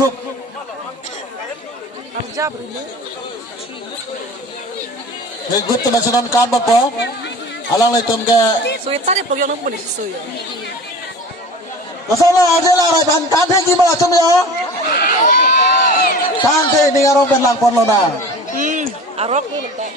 group. Very good to mention kan po. Alang lai tum ke. So itu tadi program apa nih so ya? Masalah aja lah rai pan kan thek gimana cum yo. Kan thek ni ngarong pen lang pon lo na. Arok nih bentar.